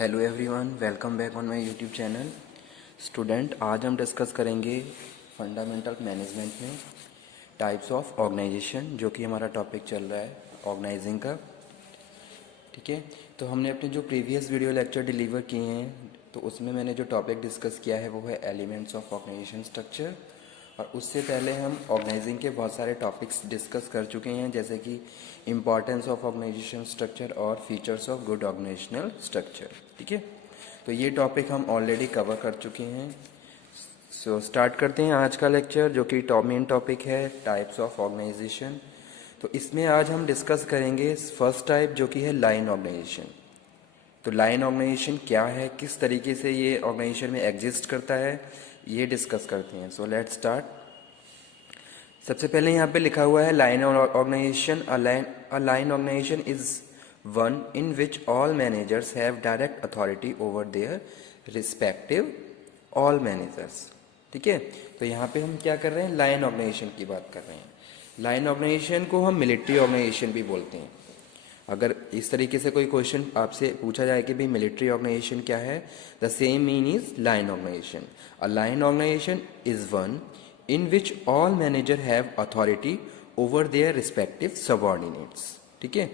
Hello everyone, welcome back on my YouTube channel. Student, आज हम discuss करेंगे fundamental management में टाइप्स ऑफ ऑर्गेनाइजेशन, जो कि हमारा टॉपिक चल रहा है ऑर्गेनाइजिंग का। ठीक है, तो हमने अपने जो प्रीवियस वीडियो लेक्चर डिलीवर किए हैं तो उसमें मैंने जो टॉपिक डिस्कस किया है वो है एलिमेंट्स ऑफ ऑर्गेनाइजेशन स्ट्रक्चर। और उससे पहले हम ऑर्गेनाइजिंग के बहुत सारे टॉपिक्स डिस्कस कर चुके हैं, जैसे कि इम्पॉर्टेंस ऑफ ऑर्गेनाइजेशन स्ट्रक्चर और features of good organisational structure. ठीक है, तो ये टॉपिक हम ऑलरेडी कवर कर चुके हैं। सो स्टार्ट करते हैं आज का लेक्चर, जो कि मेन टॉपिक है टाइप्स ऑफ ऑर्गेनाइजेशन। तो इसमें आज हम डिस्कस करेंगे फर्स्ट टाइप, जो कि है लाइन ऑर्गेनाइजेशन। तो लाइन ऑर्गेनाइजेशन क्या है, किस तरीके से ये ऑर्गेनाइजेशन में एग्जिस्ट करता है, ये डिस्कस करते हैं। So let's start. सबसे पहले यहाँ पे लिखा हुआ है line organisation. A line organisation is one in which all managers have direct authority over their respective all managers. ठीक है, तो यहाँ पे हम क्या कर रहे हैं, लाइन ऑर्गेनाइजेशन की बात कर रहे हैं। लाइन ऑर्गेनाइजेशन को हम मिलिट्री ऑर्गेनाइजेशन भी बोलते हैं। अगर इस तरीके से कोई क्वेश्चन आपसे पूछा जाए कि भाई मिलिट्री ऑर्गेनाइजेशन क्या है, the same mean is line organisation. A line organisation is one in which all manager have authority over their respective subordinates। ठीक है,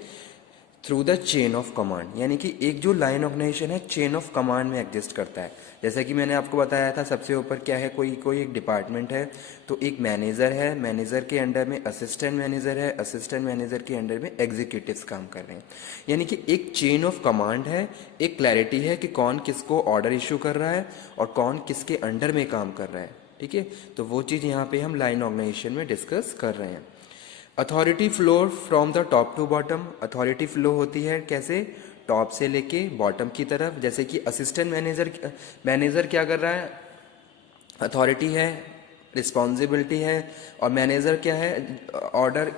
through the chain of command, यानी कि एक जो लाइन ऑर्गेनाइजेशन है चेन ऑफ कमांड में exist करता है। जैसा कि मैंने आपको बताया था, सबसे ऊपर क्या है, कोई एक डिपार्टमेंट है तो एक मैनेजर है, मैनेजर के अंडर में असिस्टेंट मैनेजर है, असिस्टेंट मैनेजर के अंडर में एग्जीक्यूटिव्स काम कर रहे हैं। यानी कि एक चेन ऑफ कमांड है, एक क्लैरिटी है कि कौन किसको ऑर्डर इशू कर रहा है और कौन किसके अंडर में काम कर रहा है। ठीक है, तो वो चीज़ यहाँ पे हम लाइन ऑर्गेनाइजेशन में डिस्कस कर रहे हैं। Authority flow from the top to bottom. Authority flow होती है कैसे, टॉप से लेके बॉटम की तरफ। जैसे कि असिस्टेंट मैनेजर क्या कर रहा है, अथॉरिटी है, रिस्पॉन्सिबिलिटी है, और मैनेजर क्या है, ऑर्डर,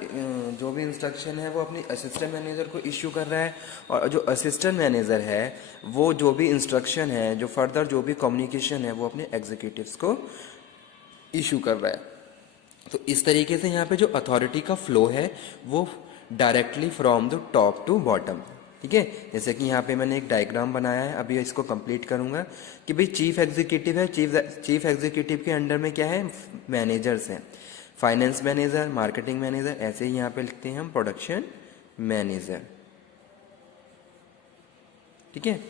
जो भी इंस्ट्रक्शन है वो अपनी असिस्टेंट मैनेजर को इश्यू कर रहा है। और जो असिस्टेंट मैनेजर है वो जो भी इंस्ट्रक्शन है, जो फर्दर जो भी कम्युनिकेशन है, वो अपने एग्जीक्यूटिव्स को इशू कर रहा है। तो इस तरीके से यहाँ पे जो अथॉरिटी का फ्लो है वो directly from the top to bottom. ठीक है, जैसे कि यहाँ पे मैंने एक डायग्राम बनाया है, अभी इसको कंप्लीट करूंगा कि भाई चीफ एग्जीक्यूटिव है, चीफ एग्जीक्यूटिव के अंडर में क्या है, मैनेजर्स हैं, फाइनेंस मैनेजर, मार्केटिंग मैनेजर, ऐसे ही यहाँ पे लिखते हैं हम प्रोडक्शन मैनेजर। ठीक है,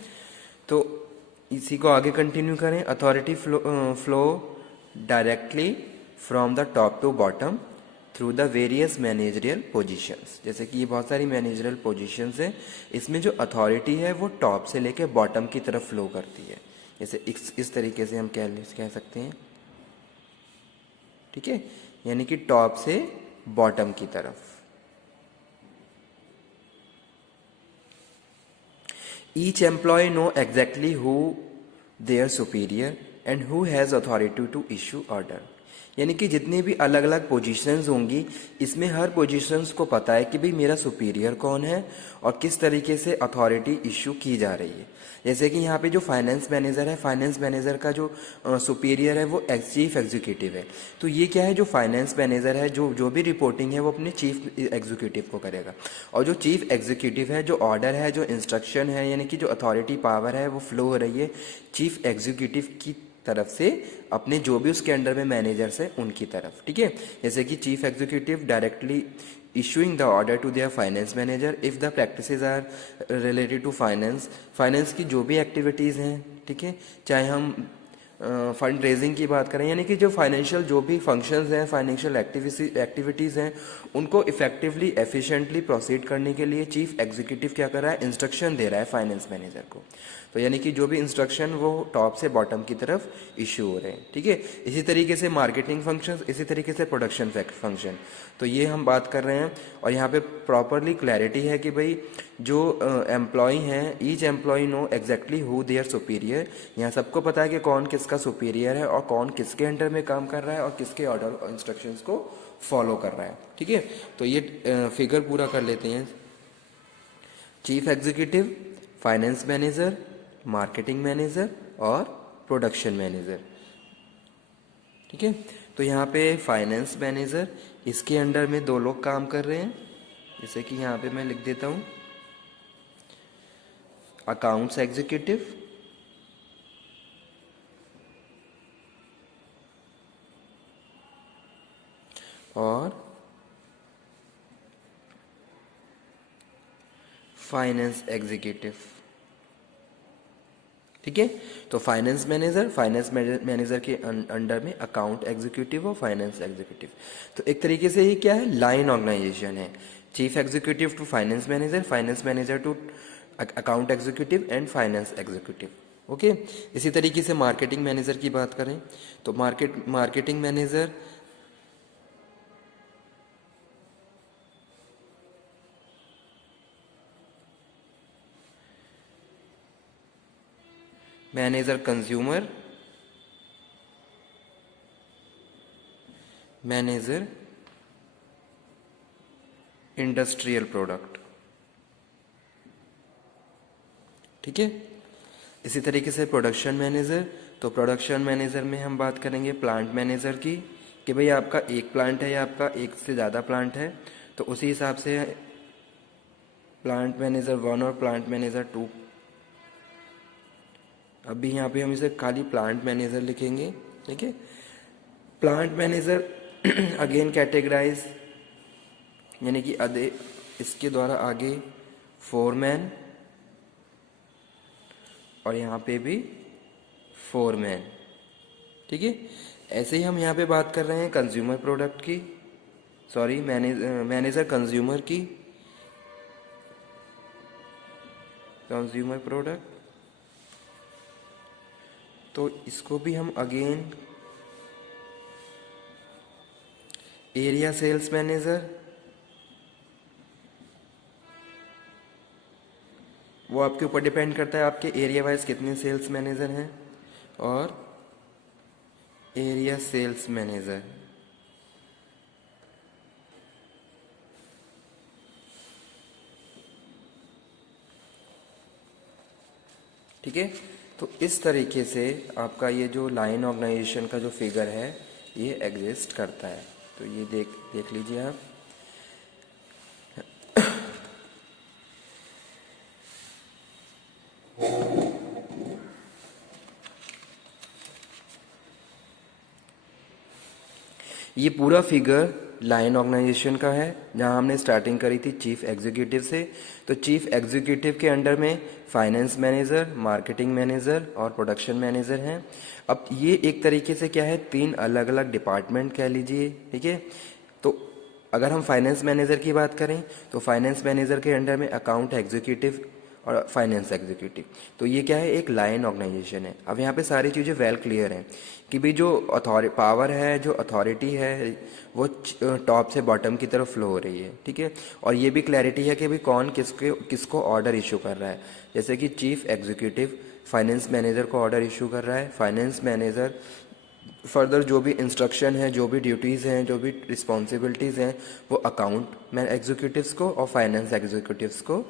तो इसी को आगे कंटिन्यू करें। Authority flow directly from the top to bottom through the various managerial positions. जैसे कि ये बहुत सारी मैनेजरियल पोजीशंस हैं, इसमें जो अथॉरिटी है वो टॉप से लेके बॉटम की तरफ फ्लो करती है। जैसे इस तरीके से हम कह सकते हैं। ठीक है, यानी कि टॉप से बॉटम की तरफ। Each employee know exactly who their superior and who has authority to issue order। यानी कि जितनी भी अलग अलग पोजीशंस होंगी, इसमें हर पोजीशंस को पता है कि भाई मेरा सुपीरियर कौन है और किस तरीके से अथॉरिटी इशू की जा रही है। जैसे कि यहाँ पे जो फाइनेंस मैनेजर है, फाइनेंस मैनेजर का जो सुपीरियर है वो चीफ एग्जीक्यूटिव है। तो ये क्या है, जो फाइनेंस मैनेजर है जो भी रिपोर्टिंग है वो अपने चीफ एग्जीक्यूटिव को करेगा। और जो चीफ एग्जीक्यूटिव है, जो ऑर्डर है, जो इंस्ट्रक्शन है, यानी कि जो अथॉरिटी पावर है वो फ्लो हो रही है चीफ एग्जीक्यूटिव की तरफ से अपने जो भी उसके अंडर में मैनेजर्स है उनकी तरफ। ठीक है, जैसे कि chief executive directly issuing the order to their finance manager if the practices are related to finance की जो भी एक्टिविटीज़ हैं। ठीक है, चाहे हम फंड रेजिंग की बात करें, यानी कि जो फाइनेंशियल जो भी फंक्शंस हैं, फाइनेंशियल एक्टिविटीज़ हैं, उनको इफेक्टिवली एफिशिएंटली प्रोसीड करने के लिए चीफ एग्जीक्यूटिव क्या कर रहा है, इंस्ट्रक्शन दे रहा है फाइनेंस मैनेजर को। तो यानी कि जो भी इंस्ट्रक्शन वो टॉप से बॉटम की तरफ इशू हो रहे हैं। ठीक है, इसी तरीके से मार्केटिंग फंक्शन, इसी तरीके से प्रोडक्शन फंक्शन। तो ये हम बात कर रहे हैं, और यहाँ पे प्रॉपरली क्लैरिटी है कि भाई जो एम्प्लॉय हैं, each employ know exactly who their superior. यहाँ सबको पता है कि कौन किसका सुपीरियर है और कौन किसके अंडर में काम कर रहा है और किसके ऑर्डर और इंस्ट्रक्शंस को फॉलो कर रहा है। ठीक है, तो ये फिगर पूरा कर लेते हैं। Chief executive, finance manager, marketing manager और प्रोडक्शन मैनेजर। ठीक है, तो यहाँ पे फाइनेंस मैनेजर, इसके अंडर में 2 लोग काम कर रहे हैं, जैसे कि यहाँ पे मैं लिख देता हूँ अकाउंट्स एग्जीक्यूटिव और फाइनेंस एग्जीक्यूटिव। ठीक है, तो फाइनेंस मैनेजर के अंडर में अकाउंट एग्जीक्यूटिव और फाइनेंस एग्जीक्यूटिव। तो एक तरीके से ये क्या है, लाइन ऑर्गेनाइजेशन है। Chief executive to finance manager to account executive and finance executive. Okay, इसी तरीके से मार्केटिंग मैनेजर की बात करें तो marketing manager consumer, manager industrial product. ठीक है, इसी तरीके से प्रोडक्शन मैनेजर, तो प्रोडक्शन मैनेजर में हम बात करेंगे प्लांट मैनेजर की, कि भाई आपका एक प्लांट है या आपका एक से ज़्यादा प्लांट है, तो उसी हिसाब से प्लांट मैनेजर 1 और प्लांट मैनेजर 2। अभी यहाँ पे हम इसे खाली प्लांट मैनेजर लिखेंगे। ठीक है, प्लांट मैनेजर अगेन कैटेगराइज, यानी कि इसके द्वारा आगे फोरमैन और यहाँ पे भी फोरमैन। ठीक है, ऐसे ही हम यहाँ पे बात कर रहे हैं कंज्यूमर प्रोडक्ट की, सॉरी मैनेजर कंज्यूमर की, कंज्यूमर प्रोडक्ट, तो इसको भी हम अगेन एरिया सेल्स मैनेजर, वो आपके ऊपर डिपेंड करता है आपके एरिया वाइज कितने सेल्स मैनेजर हैं, और एरिया सेल्स मैनेजर। ठीक है, तो इस तरीके से आपका ये जो लाइन ऑर्गेनाइजेशन का जो फिगर है ये एग्जिस्ट करता है। तो ये देख लीजिए आप। ये पूरा फिगर लाइन ऑर्गेनाइजेशन का है, जहां हमने स्टार्टिंग करी थी चीफ एग्जीक्यूटिव से। तो चीफ एग्जीक्यूटिव के अंडर में फाइनेंस मैनेजर, मार्केटिंग मैनेजर और प्रोडक्शन मैनेजर हैं। अब ये एक तरीके से क्या है, 3 अलग अलग डिपार्टमेंट कह लीजिए। ठीक है, तो अगर हम फाइनेंस मैनेजर की बात करें तो फाइनेंस मैनेजर के अंडर में अकाउंट एग्जीक्यूटिव और फाइनेंस एग्जीक्यूटिव। तो ये क्या है, एक लाइन ऑर्गेनाइजेशन है। अब यहाँ पे सारी चीज़ें वेल क्लियर हैं कि भाई जो पावर है, जो अथॉरिटी है, वो टॉप से बॉटम की तरफ फ्लो हो रही है। ठीक है, और ये भी क्लैरिटी है कि भाई कौन किसको ऑर्डर इशू कर रहा है। जैसे कि चीफ एग्जीक्यूटिव फाइनेंस मैनेजर को ऑर्डर इशू कर रहा है, फाइनेंस मैनेजर फर्दर जो भी इंस्ट्रक्शन है, जो भी ड्यूटीज़ हैं, जो भी रिस्पॉन्सिबिलिटीज़ हैं, वो अकाउंट एग्जीक्यूटिव्स को और फाइनेंस एग्जीक्यूटिव्स को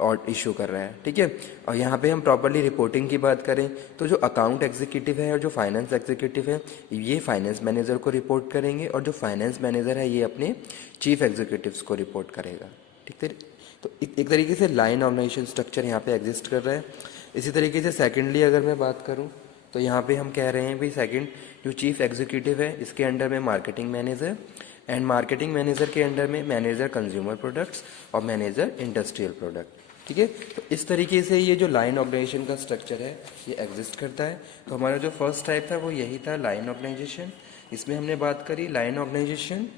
और इशू कर रहा है। ठीक है, और यहाँ पे हम प्रॉपर्ली रिपोर्टिंग की बात करें तो जो अकाउंट एग्जीक्यूटिव है और जो फाइनेंस एग्जीक्यूटिव है ये फाइनेंस मैनेजर को रिपोर्ट करेंगे, और जो फाइनेंस मैनेजर है ये अपने चीफ एग्जीक्यूटिव्स को रिपोर्ट करेगा। ठीक है, तो एक तरीके से लाइन ऑर्गेनाइजेशन स्ट्रक्चर यहाँ पे एग्जिस्ट कर रहा है। इसी तरीके से सेकेंडली अगर मैं बात करूँ तो यहाँ पे हम कह रहे हैं भाई सेकंड जो चीफ एग्जीक्यूटिव है इसके अंडर में marketing manager, and marketing manager के अंडर में मैनेजर कंज्यूमर प्रोडक्ट्स और मैनेजर इंडस्ट्रियल प्रोडक्ट। ठीक है, तो इस तरीके से ये जो लाइन ऑर्गेनाइजेशन का स्ट्रक्चर है ये एग्जिस्ट करता है। तो हमारा जो फर्स्ट टाइप था वो यही था, लाइन ऑर्गेनाइजेशन। इसमें हमने बात करी line organisation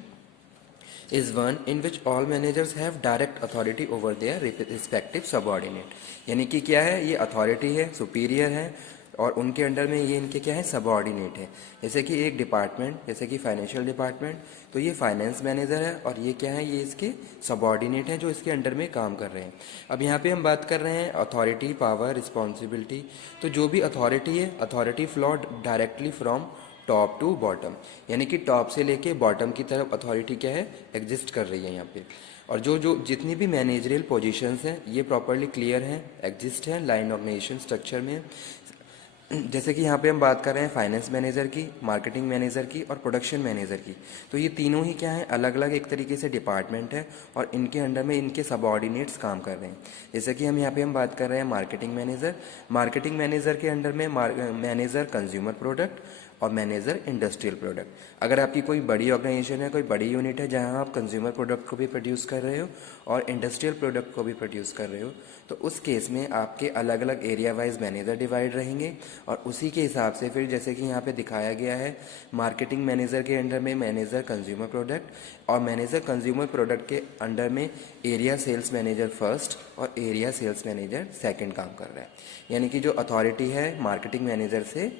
is one in which all managers have direct authority over their respective subordinate। यानी कि क्या है, ये अथॉरिटी है, सुपीरियर है, और उनके अंडर में ये इनके क्या है, सबऑर्डिनेट है। जैसे कि एक डिपार्टमेंट, जैसे कि फाइनेंशियल डिपार्टमेंट, तो ये फाइनेंस मैनेजर है और ये क्या है, ये इसके सबऑर्डिनेट है जो इसके अंडर में काम कर रहे हैं। अब यहाँ पे हम बात कर रहे हैं अथॉरिटी, पावर, रिस्पॉन्सिबिलिटी। तो जो भी अथॉरिटी है, authority flow directly from top to bottom, यानी कि टॉप से लेके बॉटम की तरफ अथॉरिटी क्या है, एग्जिस्ट कर रही है यहाँ पे। और जो जो जितनी भी मैनेजरियल पोजीशंस हैं ये प्रॉपरली क्लियर हैं, एग्जिस्ट हैं लाइन ऑर्गेनाइजेशन स्ट्रक्चर में। जैसे कि यहाँ पे हम बात कर रहे हैं फाइनेंस मैनेजर की, मार्केटिंग मैनेजर की और प्रोडक्शन मैनेजर की। तो ये तीनों ही क्या है, अलग अलग एक तरीके से डिपार्टमेंट है और इनके अंडर में इनके सबऑर्डिनेट्स काम कर रहे हैं। जैसे कि हम यहाँ पे बात कर रहे हैं मार्केटिंग मैनेजर। मार्केटिंग मैनेजर के अंडर में मैनेजर कंज्यूमर प्रोडक्ट और मैनेजर इंडस्ट्रियल प्रोडक्ट। अगर आपकी कोई बड़ी ऑर्गेनाइजेशन है, कोई बड़ी यूनिट है जहां आप कंज्यूमर प्रोडक्ट को भी प्रोड्यूस कर रहे हो और इंडस्ट्रियल प्रोडक्ट को भी प्रोड्यूस कर रहे हो, तो उस केस में आपके अलग अलग एरिया वाइज मैनेजर डिवाइड रहेंगे और उसी के हिसाब से फिर जैसे कि यहाँ पे दिखाया गया है, मार्केटिंग मैनेजर के अंडर में मैनेजर कंज्यूमर प्रोडक्ट और मैनेजर कंज्यूमर प्रोडक्ट के अंडर में एरिया सेल्स मैनेजर फर्स्ट और एरिया सेल्स मैनेजर सेकंड काम कर रहा है। यानी कि जो अथॉरिटी है मार्केटिंग मैनेजर से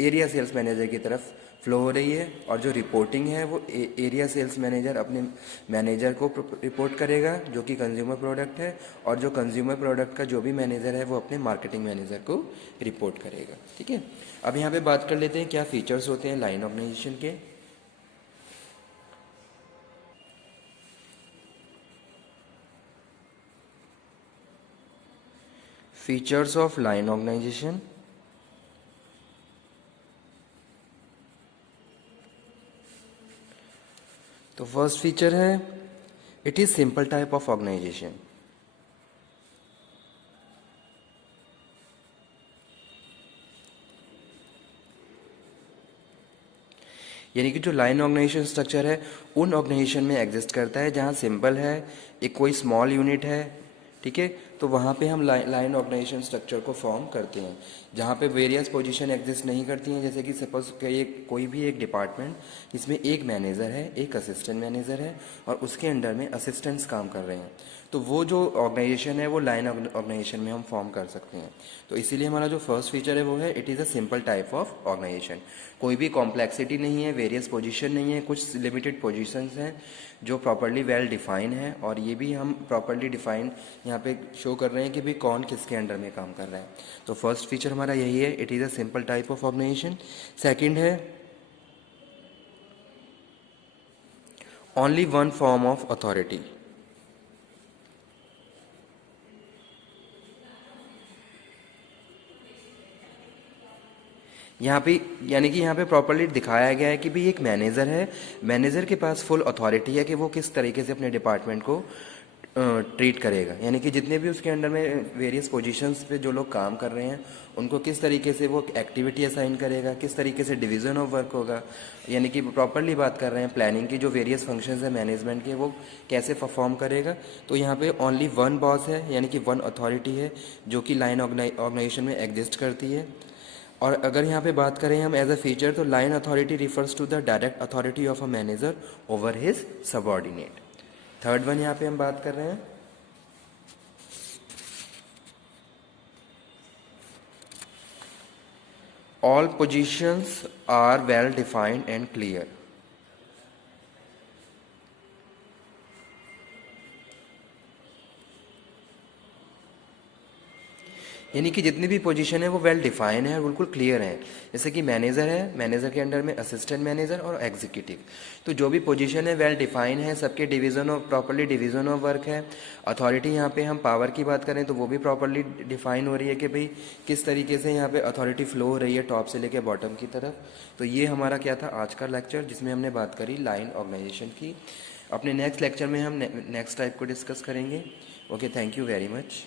एरिया सेल्स मैनेजर की तरफ फ्लो हो रही है और जो रिपोर्टिंग है वो एरिया सेल्स मैनेजर अपने मैनेजर को रिपोर्ट करेगा जो कि कंज्यूमर प्रोडक्ट है, और जो कंज्यूमर प्रोडक्ट का जो भी मैनेजर है वो अपने मार्केटिंग मैनेजर को रिपोर्ट करेगा। ठीक है, अब यहाँ पे बात कर लेते हैं क्या फीचर्स होते हैं लाइन ऑर्गेनाइजेशन के। Features of line organisation. तो फर्स्ट फीचर है it is simple type of organisation. यानी कि जो लाइन ऑर्गेनाइजेशन स्ट्रक्चर है उन ऑर्गेनाइजेशन में एग्जिस्ट करता है जहाँ सिंपल है, एक कोई स्मॉल यूनिट है। ठीक है, तो वहाँ पे हम लाइन ऑर्गेनाइजेशन स्ट्रक्चर को फॉर्म करते हैं जहाँ पे वेरियस पोजीशन एग्जिस्ट नहीं करती हैं। जैसे कि सपोज कोई भी एक डिपार्टमेंट जिसमें एक मैनेजर है, एक असिस्टेंट मैनेजर है और उसके अंडर में असिस्टेंट्स काम कर रहे हैं, तो वो जो ऑर्गेनाइजेशन है वो लाइन ऑर्गेनाइजेशन में हम फॉर्म कर सकते हैं। तो इसीलिए हमारा जो फर्स्ट फीचर है वो है it is a simple type of organisation. कोई भी कॉम्प्लेक्सिटी नहीं है, वेरियस पोजीशन नहीं है, कुछ लिमिटेड पोजीशंस हैं जो प्रॉपर्ली वेल डिफाइन है, और ये भी हम प्रॉपर्ली डिफाइन यहाँ पे शो कर रहे हैं कि भाई कौन किसके अंडर में काम कर रहा है। तो फर्स्ट फीचर हमारा यही है, it is a simple type of organisation. Second है only one form of authority. यहाँ पे यानी कि यहाँ पे प्रॉपर्ली दिखाया गया है कि भाई एक मैनेजर है, मैनेजर के पास फुल अथॉरिटी है कि वो किस तरीके से अपने डिपार्टमेंट को ट्रीट करेगा। यानी कि जितने भी उसके अंडर में वेरियस पोजीशंस पे जो लोग काम कर रहे हैं उनको किस तरीके से वो एक्टिविटी असाइन करेगा, किस तरीके से डिवीजन ऑफ वर्क होगा। यानी कि प्रॉपर्ली बात कर रहे हैं प्लानिंग की, जो वेरियस फंक्शंस है मैनेजमेंट के वो कैसे परफॉर्म करेगा। तो यहाँ पे ओनली वन बॉस है, यानी कि वन अथॉरिटी है जो कि लाइन ऑर्गेनाइजेशन में एग्जिस्ट करती है। और अगर यहाँ पे बात करें हम एज अ फीचर, तो line authority refers to the direct authority of a manager over his subordinate. Third one यहाँ पे हम बात कर रहे हैं all positions are well defined and clear. यानी कि जितनी भी पोजीशन है वो वेल डिफाइन है और बिल्कुल क्लियर है। जैसे कि मैनेजर है, मैनेजर के अंडर में असिस्टेंट मैनेजर और एग्जीक्यूटिव, तो जो भी पोजीशन है वेल डिफाइन है, सबके division of properly division of work है। अथॉरिटी यहाँ पे हम पावर की बात करें तो वो भी प्रॉपर्ली डिफाइन हो रही है कि भाई किस तरीके से यहाँ पे अथॉरिटी फ्लो हो रही है टॉप से लेके बॉटम की तरफ। तो ये हमारा क्या था आज का लेक्चर जिसमें हमने बात करी लाइन ऑर्गेनाइजेशन की। अपने नेक्स्ट लेक्चर में हम नेक्स्ट टाइप को डिस्कस करेंगे। Okay, thank you very much.